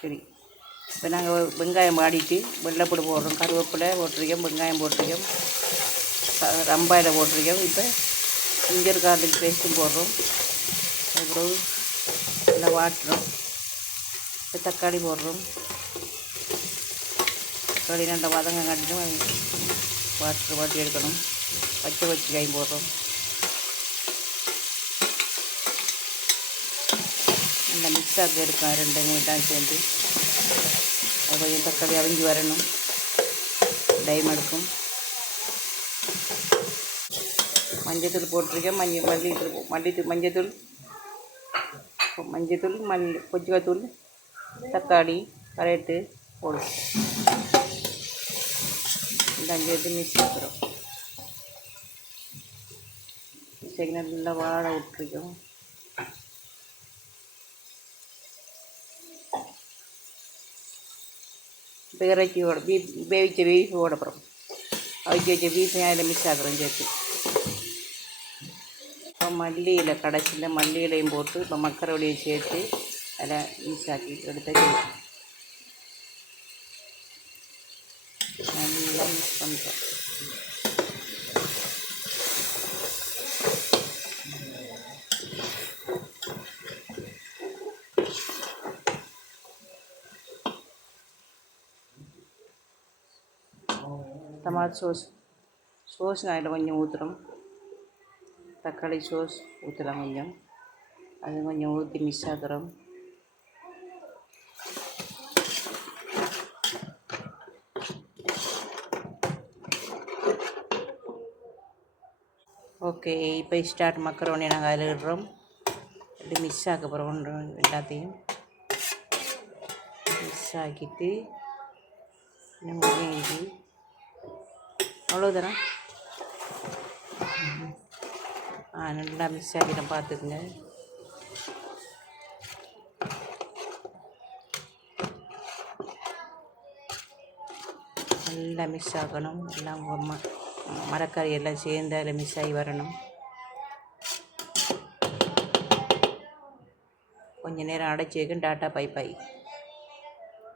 சரி, இப்போ நாங்கள் வெங்காயம் வாடிட்டு வெள்ளைப்பூடு போடுறோம், கருவேப்பிலை போட்டிருக்கோம், வெங்காயம் போட்டிருக்கோம், ரம்பாயில் போட்டிருக்கோம். இப்போ ஜிஞ்சர் கார்லிக் பேஸ்ட்டும் போடுறோம். அப்புறம் நல்லா வாட்டுறோம். இப்போ தக்காளி போடுறோம். தக்காளி நல்லா வதங்க காட்டிலும் வாட்டி எடுக்கணும். பச்சை வச்சுக்காயும் போடுறோம். நல்லா மிக்ஸாக எடுக்கலாம். ரெண்டு மீட்டாக சேர்ந்து அது கொஞ்சம் தக்காளி அவிஞ்சி வரணும், டைம் எடுக்கும். மஞ்சத்தூள் போட்டிருக்கேன். மஞ்சத்தூள் கொச்சிக்காத்தூள், தக்காளி, கரெக்டு போடுவோம். இந்த அஞ்சு எடுத்து மிக்ஸ் பண்ணுறோம். சரி, நல்லா வாழை விட்டுருக்கோம். இப்போ இறைச்சியோட வேவிச்ச பீஃப் ஓட போகிறோம். அவிச்சு வச்ச பீஃபையும் அதில் மிக்ஸ் ஆகிறோம் சேர்த்து. இப்போ மல்லியில் கடைசியில் மல்லியிலையும் போட்டு இப்போ மக்கரோடையும் சேர்த்து அதில் மிக்ஸ் ஆக்கி எடுத்து நல்லா மிக்ஸ் பண்ணுறோம். டொமாட்டோ சோஸ் நான் அதில் கொஞ்சம் ஊற்றுறோம். தக்காளி சோஸ் ஊற்றலாம் கொஞ்சம், அது கொஞ்சம் ஊற்றி மிக்ஸ் ஆக்குறோம். ஓகே, இப்போ ஸ்டார்ட் மக்கரோனி நாங்கள் அதில் இடுறோம். இப்படி மிக்ஸ் ஆக்க போகிறோம். எல்லாத்தையும் மிக்ஸ் ஆக்கிட்டு அவ்வளோதானா? நல்லா மிக்ஸ் ஆக்கிட்டோம், பார்த்துக்குங்க. நல்லா மிக்ஸ் ஆக்கணும். எல்லாம் மரக்கறி எல்லாம் சேர்ந்து அதில் மிக்ஸ் ஆகி வரணும். கொஞ்சம் நேரம் அடைச்சி வைக்கும். Tata bye by.